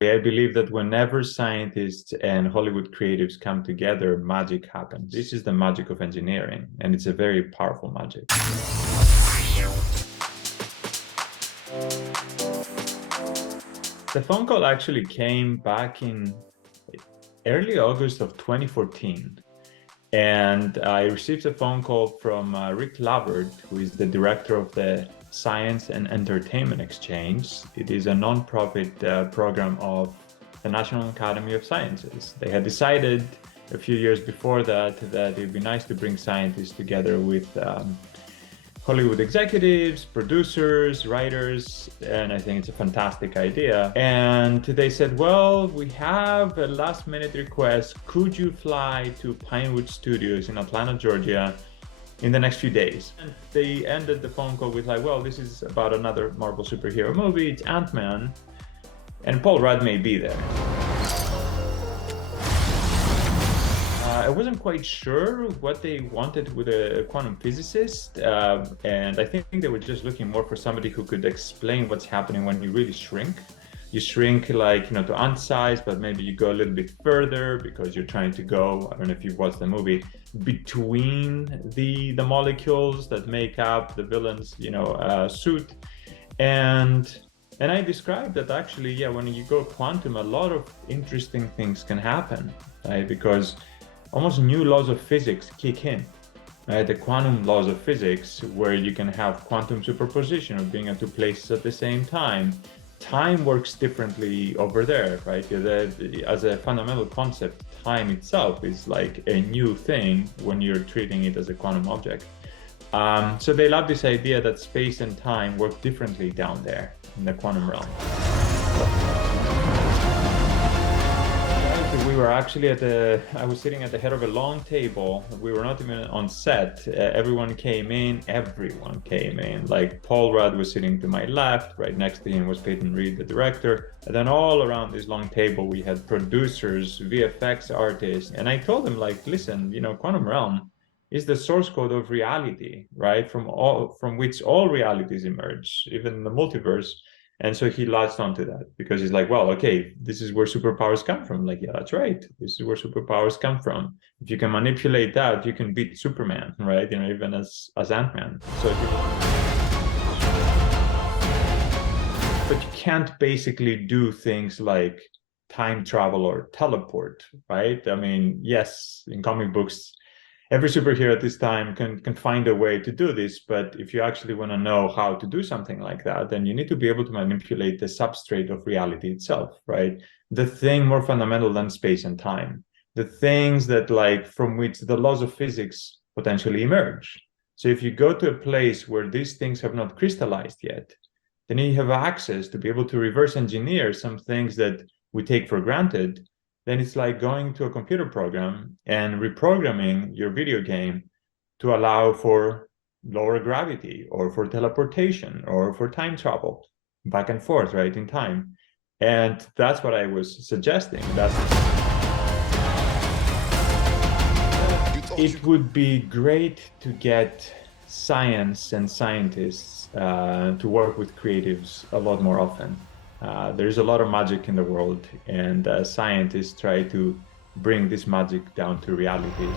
I believe that whenever scientists and Hollywood creatives come together, magic happens. This is the magic of engineering, and it's a very powerful magic. The phone call actually came back in early August of 2014. And I received a phone call from Rick Lavert, who is the director of the Science and Entertainment Exchange. It is a non-profit program of the National Academy of Sciences. They had decided a few years before that it'd be nice to bring scientists together with Hollywood executives, producers, writers, and I think it's a fantastic idea. And they said, well, we have a last-minute request. Could you fly to Pinewood Studios in Atlanta, Georgia in the next few days? And they ended the phone call with like, well, this is about another Marvel superhero movie. It's Ant-Man, and Paul Rudd may be there. I wasn't quite sure what they wanted with a quantum physicist, and I think they were just looking more for somebody who could explain what's happening when you really shrink. You shrink like, to ant size, but maybe you go a little bit further because you're trying to go, I don't know if you've watched the movie, between the molecules that make up the villain's, suit. And I described that actually, yeah, when you go quantum, a lot of interesting things can happen, right? Because almost new laws of physics kick in, right? The quantum laws of physics, where you can have quantum superposition of being at two places at the same time. Time works differently over there, right? As a fundamental concept, time itself is like a new thing when you're treating it as a quantum object. So they love this idea that space and time work differently down there in the quantum realm. We were actually I was sitting at the head of a long table. We were not even on set. Everyone came in. Like Paul Rudd was sitting to my left. Right next to him was Peyton Reed, the director. And then all around this long table, we had producers, VFX artists. And I told them, like, listen, quantum realm is the source code of reality, right? From which all realities emerge, even the multiverse. And so he latched onto that because he's like, well, okay, this is where superpowers come from. Like, yeah, that's right. This is where superpowers come from. If you can manipulate that, you can beat Superman, right? Even as Ant-Man. But you can't basically do things like time travel or teleport, right? I mean, yes, in comic books, every superhero at this time can find a way to do this, but if you actually want to know how to do something like that, then you need to be able to manipulate the substrate of reality itself, right? The thing more fundamental than space and time, the things that from which the laws of physics potentially emerge. So if you go to a place where these things have not crystallized yet, then you have access to be able to reverse engineer some things that we take for granted. Then it's like going to a computer program and reprogramming your video game to allow for lower gravity or for teleportation or for time travel back and forth, right, in time. And that's what I was suggesting. It would be great to get science and scientists to work with creatives a lot more often. There's a lot of magic in the world, and scientists try to bring this magic down to reality.